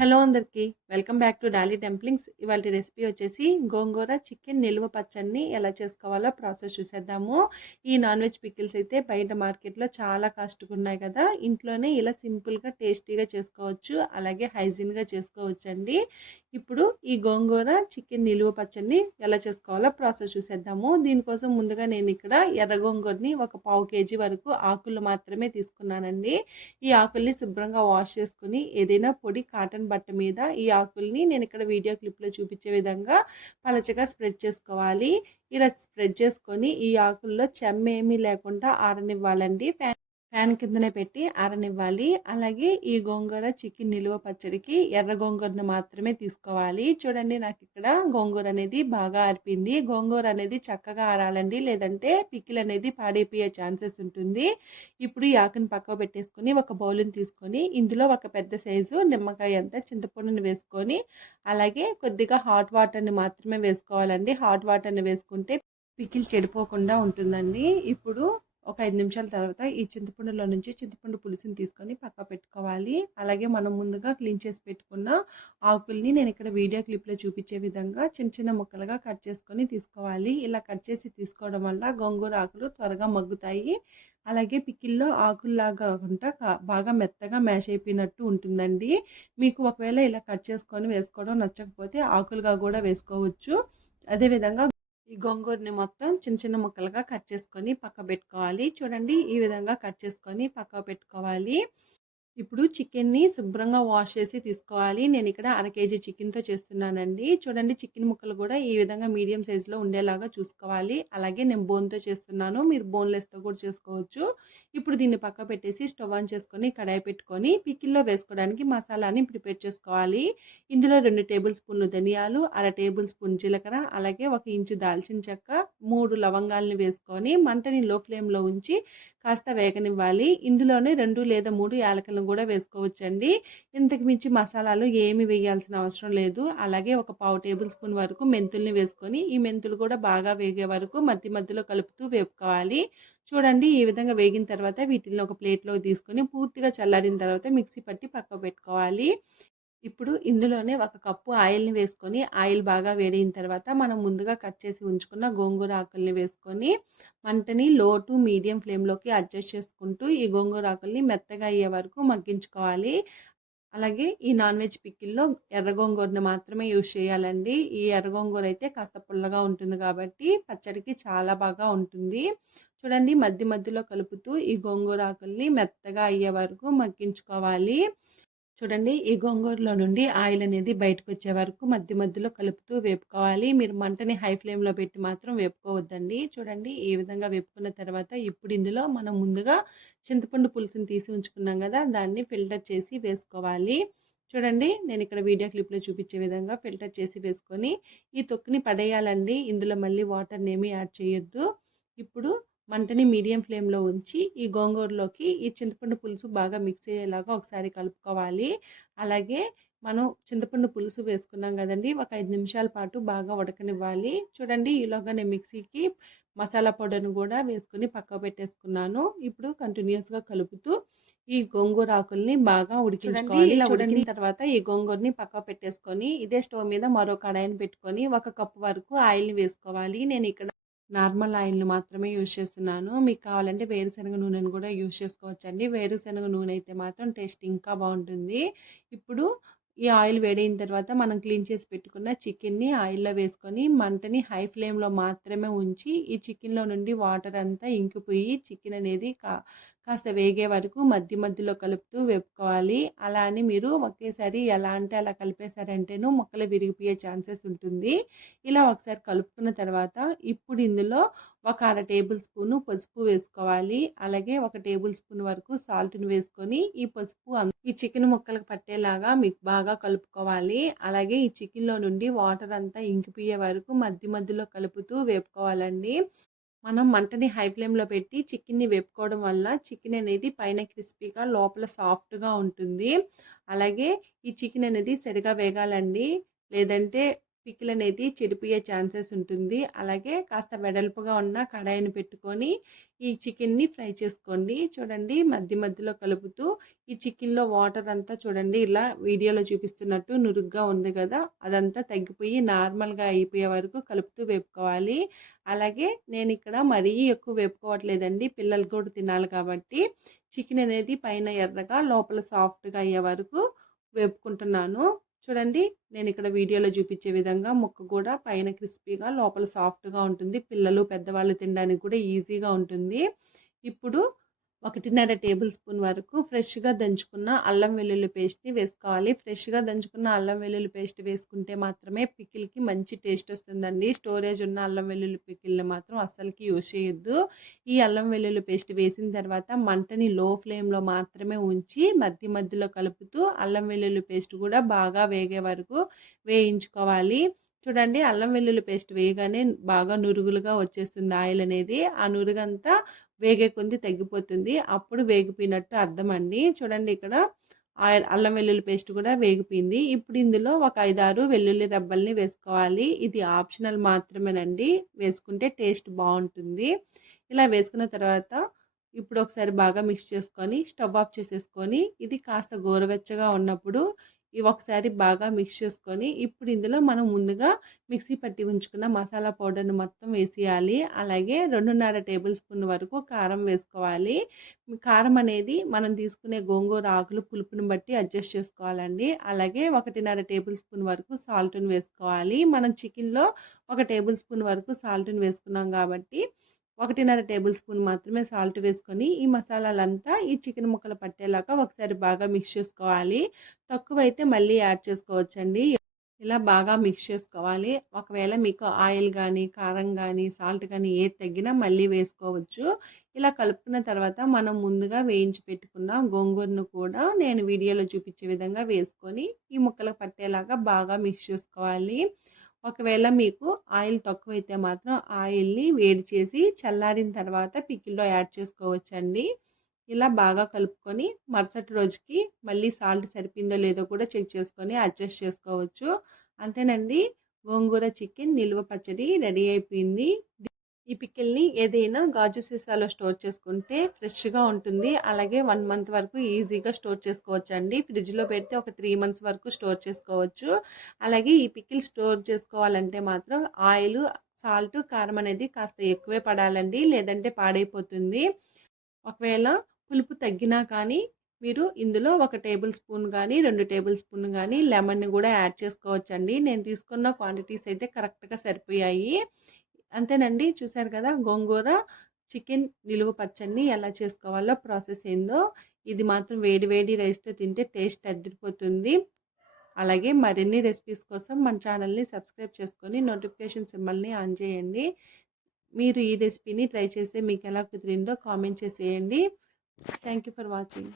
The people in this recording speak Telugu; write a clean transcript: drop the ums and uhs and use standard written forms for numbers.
హలో అందరికి వెల్కమ్ బ్యాక్ టు డాలీ టెంప్లింగ్స్. ఇవాళ రెసిపీ వచ్చేసి గోంగూర చికెన్ నిల్వ పచ్చడిని ఎలా చేసుకోవాలో ప్రాసెస్ చూసేద్దాము. ఈ నాన్ వెజ్ పికిల్స్ అయితే బయట మార్కెట్లో చాలా కాస్ట్గా ఉన్నాయి కదా, ఇంట్లోనే ఇలా సింపుల్గా టేస్టీగా చేసుకోవచ్చు, అలాగే హైజీన్గా చేసుకోవచ్చు అండి. ఇప్పుడు ఈ గోంగూర చికెన్ నిల్వ పచ్చడిని ఎలా చేసుకోవాలో ప్రాసెస్ చూసేద్దాము. దీనికోసం ముందుగా నేను ఇక్కడ ఎర్ర గోంగూరని ఒక 1/2 kg వరకు ఆకులు మాత్రమే తీసుకున్నానండి. ఈ ఆకుల్ని శుభ్రంగా వాష్ చేసుకుని ఏదైనా పొడి కాటన్ బట్ట మీద ఈ ఆకుల్ని నేను ఇక్కడ వీడియో క్లిప్లో చూపించే విధంగా పలచగా స్ప్రెడ్ చేసుకోవాలి. ఇలా స్ప్రెడ్ చేసుకొని ఈ ఆకుల్లో చెమ్మ ఏమీ లేకుండా ఆరనివ్వాలండి. ఫ్యాన్ కిందనే పెట్టి ఆరనివ్వాలి. అలాగే ఈ గోంగూర చికెన్ నిలువ పచ్చడికి ఎర్ర గోంగూరను మాత్రమే తీసుకోవాలి. చూడండి, నాకు ఇక్కడ గోంగూర అనేది బాగా ఆరిపోయింది. గోంగూర అనేది చక్కగా ఆరాలండి, లేదంటే పికిల్ అనేది పాడైపోయే ఛాన్సెస్ ఉంటుంది. ఇప్పుడు ఈ ఆకుని పక్కకు పెట్టేసుకొని ఒక బౌల్ని తీసుకొని ఇందులో ఒక పెద్ద సైజు నిమ్మకాయ అంతా చింతపండుని వేసుకొని, అలాగే కొద్దిగా హాట్ వాటర్ని మాత్రమే వేసుకోవాలండి. హాట్ వాటర్ని వేసుకుంటే పికిల్ చెడిపోకుండా ఉంటుందండి. ఇప్పుడు ఒక 5 నిమిషాల తర్వాత ఈ చింతపండులో నుంచి చింతపండు పులుసుని తీసుకొని పక్క పెట్టుకోవాలి. అలాగే మనం ముందుగా క్లీన్ చేసి పెట్టుకున్న ఆకుల్ని నేను ఇక్కడ వీడియో క్లిప్లో చూపించే విధంగా చిన్న చిన్న ముక్కలుగా కట్ చేసుకొని తీసుకోవాలి. ఇలా కట్ చేసి తీసుకోవడం వల్ల గోంగూర ఆకులు త్వరగా మగ్గుతాయి. అలాగే పికిల్లో ఆకుల్లాగా కాకుండా బాగా మెత్తగా మ్యాష్ అయిపోయినట్టు ఉంటుందండి. మీకు ఒకవేళ ఇలా కట్ చేసుకొని వేసుకోవడం నచ్చకపోతే ఆకులుగా కూడా వేసుకోవచ్చు. అదేవిధంగా ఈ గోంగూరని మొత్తం చిన్న చిన్న ముక్కలుగా కట్ చేసుకొని పక్క పెట్టుకోవాలి. చూడండి, ఈ విధంగా కట్ చేసుకొని పక్క పెట్టుకోవాలి. ఇప్పుడు చికెన్ని శుభ్రంగా వాష్ చేసి తీసుకోవాలి. నేను ఇక్కడ 1/2 kg చికెన్తో చేస్తున్నానండి. చూడండి, చికెన్ ముక్కలు కూడా ఈ విధంగా మీడియం సైజులో ఉండేలాగా చూసుకోవాలి. అలాగే నేను బోన్తో చేస్తున్నాను, మీరు బోన్లెస్తో కూడా చేసుకోవచ్చు. ఇప్పుడు దీన్ని పక్క పెట్టేసి స్టవ్ ఆన్ చేసుకొని కడాయి పెట్టుకొని పికిల్లో వేసుకోవడానికి మసాలాని ప్రిపేర్ చేసుకోవాలి. ఇందులో 2 టేబుల్ స్పూన్లు ధనియాలు, 1/2 టేబుల్ స్పూన్ జీలకర్ర, అలాగే 1 ఇంచు దాల్చిన చెక్క, 3 లవంగాల్ని వేసుకొని మంటని లో ఫ్లేమ్లో ఉంచి కాస్త వేగనివ్వాలి. ఇందులోనే 2 లేదా 3 యాలకులను కూడా వేసుకోవచ్చండి. ఇంతకు మించి మసాలాలు ఏమి వేయాల్సిన అవసరం లేదు. అలాగే ఒక 1/2 టేబుల్ స్పూన్ వరకు మెంతుల్ని వేసుకొని ఈ మెంతులు కూడా బాగా వేగే వరకు మధ్య మధ్యలో కలుపుతూ వేపుకోవాలి. చూడండి, ఈ విధంగా వేగిన తర్వాత వీటిని ఒక ప్లేట్లో తీసుకొని పూర్తిగా చల్లారిన తర్వాత మిక్సీ పట్టి పక్కకు పెట్టుకోవాలి. ఇప్పుడు ఇందులోనే 1 కప్పు ఆయిల్ని వేసుకొని ఆయిల్ బాగా వేడిన తర్వాత మనం ముందుగా కట్ చేసి ఉంచుకున్న గోంగూర ఆకుల్ని వేసుకొని మంటని లో టు మీడియం ఫ్లేమ్లోకి అడ్జస్ట్ చేసుకుంటూ ఈ గోంగూర ఆకుల్ని మెత్తగా అయ్యే వరకు మగ్గించుకోవాలి. అలాగే ఈ నాన్ వెజ్ పికిల్లో ఎర్ర గోంగూరని మాత్రమే యూజ్ చేయాలండి. ఈ ఎర్ర గోంగూర అయితే కాస్త పుల్లగా ఉంటుంది కాబట్టి పచ్చడికి చాలా బాగా ఉంటుంది. చూడండి, మధ్య మధ్యలో కలుపుతూ ఈ గోంగూర ఆకుల్ని మెత్తగా అయ్యే వరకు మగ్గించుకోవాలి. చూడండి, ఈ గోంగూరలో నుండి ఆయిల్ అనేది బయటకు వచ్చే వరకు మధ్య మధ్యలో కలుపుతూ వేపుకోవాలి. మీరు మంటని హై ఫ్లేమ్లో పెట్టి మాత్రం వేపుకోవద్దండి. చూడండి, ఈ విధంగా వేపుకున్న తర్వాత ఇప్పుడు ఇందులో మనం ముందుగా చింతపండు పులుసుని తీసి ఉంచుకున్నాం కదా, దాన్ని ఫిల్టర్ చేసి వేసుకోవాలి. చూడండి, నేను ఇక్కడ వీడియో క్లిప్లో చూపించే విధంగా ఫిల్టర్ చేసి వేసుకొని ఈ తొక్కుని పడేయాలండి. ఇందులో మళ్ళీ వాటర్ని ఏమీ యాడ్ చేయొద్దు. ఇప్పుడు మంటని మీడియం ఫ్లేమ్లో ఉంచి ఈ గోంగూరలోకి ఈ చింతపండు పులుసు బాగా మిక్స్ అయ్యేలాగా ఒకసారి కలుపుకోవాలి. అలాగే మనం చింతపండు పులుసు వేసుకున్నాం కదండి, ఒక 5 నిమిషాల పాటు బాగా ఉడకనివ్వాలి. చూడండి, ఈలోగా నేను మిక్సీకి మసాలా పౌడర్ను కూడా వేసుకుని పక్క పెట్టేసుకున్నాను. ఇప్పుడు కంటిన్యూస్గా కలుపుతూ ఈ గోంగూర ఆకుల్ని బాగా ఉడికించుకోవాలి. ఇలా ఉడికిన తర్వాత ఈ గోంగూరని పక్క పెట్టేసుకొని ఇదే స్టవ్ మీద మరో కడాయిని పెట్టుకొని 1 కప్పు వరకు ఆయిల్ని వేసుకోవాలి. నేను ఇక్కడ నార్మల్ ఆయిల్ని మాత్రమే యూజ్ చేస్తున్నాను. మీకు కావాలంటే వేరుశనగ నూనెను కూడా యూజ్ చేసుకోవచ్చండి. వేరుశనగ నూనె అయితే మాత్రం టేస్ట్ ఇంకా బాగుంటుంది. ఇప్పుడు ఈ ఆయిల్ వేడైన తర్వాత మనం క్లీన్ చేసి పెట్టుకున్న చికెన్ని ఆయిల్లో వేసుకొని మంటని హై ఫ్లేమ్లో మాత్రమే ఉంచి ఈ చికెన్లో నుండి వాటర్ అంతా ఇంకిపోయి చికెన్ అనేది కాస్త వేగే వరకు మధ్య మధ్యలో కలుపుతూ వేపుకోవాలి. అలా అని మీరు ఒకేసారి ఎలా అంటే అలా కలిపేశారంటేను ముక్కలు విరిగిపోయే ఛాన్సెస్ ఉంటుంది. ఇలా ఒకసారి కలుపుకున్న తర్వాత ఇప్పుడు ఇందులో ఒక 1/2 టేబుల్ స్పూను పసుపు వేసుకోవాలి. అలాగే 1 టేబుల్ స్పూన్ వరకు సాల్ట్ని వేసుకొని ఈ పసుపు ఈ చికెన్ ముక్కలకు పట్టేలాగా మీకు బాగా కలుపుకోవాలి. అలాగే ఈ చికెన్లో నుండి వాటర్ అంతా ఇంకిపోయే వరకు మధ్య మధ్యలో కలుపుతూ వేపుకోవాలండి. మనం మంటని హై ఫ్లేమ్లో పెట్టి చికెన్ని వేపుకోవడం వల్ల చికెన్ అనేది పైన క్రిస్పీగా లోపల సాఫ్ట్గా ఉంటుంది. అలాగే ఈ చికెన్ అనేది సరిగా వేగాలండి, లేదంటే పికిల్ అనేది చెడిపోయే ఛాన్సెస్ ఉంటుంది. అలాగే కాస్త వెడల్పుగా ఉన్న కడాయిని పెట్టుకొని ఈ చికెన్‌ని ఫ్రై చేసుకోండి. చూడండి మధ్య మధ్యలో కలుపుతూ ఈ చికెన్‌లో వాటర్ అంతా చూడండి ఇలా వీడియోలో చూపిస్తున్నట్టు నురుగ్గా ఉంది కదా! అదంతా తగ్గిపోయి నార్మల్‌గా అయిపోయే వరకు కలుపుతూ వేపుకోవాలి. అలాగే నేనిక్కడ మరీ ఎక్కువ వేపుకోవట్లేదండి. పిల్లలు కూడా తినాలి కాబట్టి చికెన్ అనేది పైన ఎర్రగా లోపల సాఫ్ట్‌గా అయ్యే వరకు వేపుకుంటున్నాను. చూడండి నేనిక్కడ వీడియోలో చూపించే విధంగా ముక్క కూడా పైన క్రిస్పీగా లోపల సాఫ్ట్‌గా ఉంటుంది. పిల్లలు, పెద్దవాళ్ళు తినడానికి కూడా ఈజీగా ఉంటుంది. ఇప్పుడు 1.5 టేబుల్ స్పూన్ వరకు ఫ్రెష్‌గా దంచుకున్న అల్లం వెల్లుల్లి పేస్ట్‌ని వేసుకోవాలి. ఫ్రెష్‌గా దంచుకున్న అల్లం వెల్లుల్లి పేస్ట్ వేసుకుంటే మాత్రమే పికిల్‌కి మంచి టేస్ట్ వస్తుందండి. స్టోరేజ్ ఉన్న అల్లం వెల్లుల్లి పికిల్‌ని మాత్రం అస్సలకి యూజ్ చేయొద్దు. ఈ అల్లం వెల్లుల్లి పేస్ట్ వేసిన తర్వాత మంటని లో ఫ్లేమ్‌లో మాత్రమే ఉంచి మధ్య మధ్యలో కలుపుతూ అల్లం వెల్లుల్లి పేస్ట్ కూడా బాగా వేగే వరకు వేయించుకోవాలి. చూడండి అల్లం వెల్లుల్లి పేస్ట్ వేయగానే బాగా నురుగులుగా వచ్చేస్తుంది ఆయిల్ అనేది. ఆ నురుగంతా వేగే కొద్దీ తగ్గిపోతుంది. అప్పుడు వేగిపోయినట్టు అర్థం అండి. చూడండి ఇక్కడ అల్లం వెల్లుల్లి పేస్ట్ కూడా వేగిపోయింది. ఇప్పుడు ఇందులో ఒక 5, 6 వెల్లుల్లి రెబ్బల్ని వేసుకోవాలి. ఇది ఆప్షనల్ మాత్రమేనండి. వేసుకుంటే టేస్ట్ బాగుంటుంది. ఇలా వేసుకున్న తర్వాత ఇప్పుడు ఒకసారి బాగా మిక్స్ చేసుకొని స్టవ్ ఆఫ్ చేసేసుకొని ఇది కాస్త గోరువెచ్చగా ఉన్నప్పుడు ఇవి ఒకసారి బాగా మిక్స్ చేసుకొని ఇప్పుడు ఇందులో మనం ముందుగా మిక్సీ పట్టి ఉంచుకున్న మసాలా పౌడర్ని మొత్తం వేసేయాలి. అలాగే 2.5 టేబుల్ స్పూన్ వరకు కారం వేసుకోవాలి. కారం అనేది మనం తీసుకునే గోంగూర ఆకులు పులుపుని బట్టి అడ్జస్ట్ చేసుకోవాలండి. అలాగే 1.5 టేబుల్ స్పూన్ వరకు సాల్ట్ని వేసుకోవాలి. మనం చికెన్లో 1 టేబుల్ స్పూన్ వరకు సాల్ట్ని వేసుకున్నాం కాబట్టి 1.5 టేబుల్ స్పూన్ మాత్రమే సాల్ట్ వేసుకొని ఈ మసాలాలంతా ఈ చికెన్ ముక్కలు పట్టేలాగా ఒకసారి బాగా మిక్స్ చేసుకోవాలి. తక్కువైతే మళ్ళీ యాడ్ చేసుకోవచ్చండి. ఇలా బాగా మిక్స్ చేసుకోవాలి. ఒకవేళ మీకు ఆయిల్ కానీ, కారం కానీ, సాల్ట్ కానీ ఏది తగ్గినా మళ్ళీ వేసుకోవచ్చు. ఇలా కలుపుకున్న తర్వాత మనం ముందుగా వేయించి పెట్టుకున్న గోంగూరను కూడా నేను వీడియోలో చూపించే విధంగా వేసుకొని ఈ ముక్కలకు పట్టేలాగా బాగా మిక్స్ చేసుకోవాలి. ఒకవేళ మీకు ఆయిల్ తక్కువైతే మాత్రం ఆయిల్ని వేడి చేసి చల్లారిన తర్వాత పికిల్లో యాడ్ చేసుకోవచ్చండి. ఇలా బాగా కలుపుకొని మరుసటి రోజుకి మళ్ళీ సాల్ట్ సరిపోయిందో లేదో కూడా చెక్ చేసుకొని అడ్జస్ట్ చేసుకోవచ్చు. అంతేనండి, గోంగూర చికెన్ నిల్వ పచ్చడి రెడీ అయిపోయింది. ఈ పికిల్ని ఏదైనా గాజు సీసాలో స్టోర్ చేసుకుంటే ఫ్రెష్గా ఉంటుంది. అలాగే 1 మంత్ వరకు ఈజీగా స్టోర్ చేసుకోవచ్చండి. ఫ్రిడ్జ్లో పెడితే ఒక 3 మంత్స్ వరకు స్టోర్ చేసుకోవచ్చు. అలాగే ఈ పికిల్ స్టోర్ చేసుకోవాలంటే మాత్రం ఆయిల్, సాల్ట్, కారం అనేది కాస్త ఎక్కువే పడాలండి. లేదంటే పాడైపోతుంది. ఒకవేళ పులుపు తగ్గినా కానీ మీరు ఇందులో 1 టేబుల్ స్పూన్ కానీ 2 టేబుల్ స్పూన్ కానీ లెమన్ని కూడా యాడ్ చేసుకోవచ్చండి. నేను తీసుకున్న క్వాంటిటీస్ అయితే కరెక్ట్గా సరిపోయాయి. అంతేనండి, చూసారు కదా గోంగూర చికెన్ నిలువ పచ్చడిని ఎలా చేసుకోవాలో ప్రాసెస్ ఏందో. ఇది మాత్రం వేడి వేడి రైస్తో తింటే టేస్ట్ అదిరిపోతుంది. అలాగే మరిన్ని రెసిపీస్ కోసం మన ఛానల్ని సబ్స్క్రైబ్ చేసుకొని నోటిఫికేషన్ సింబల్ని ఆన్ చేయండి. మీరు ఈ రెసిపీని ట్రై చేస్తే మీకు ఎలా కుదిరిందో కామెంట్ చేసేయండి. Thank you for watching.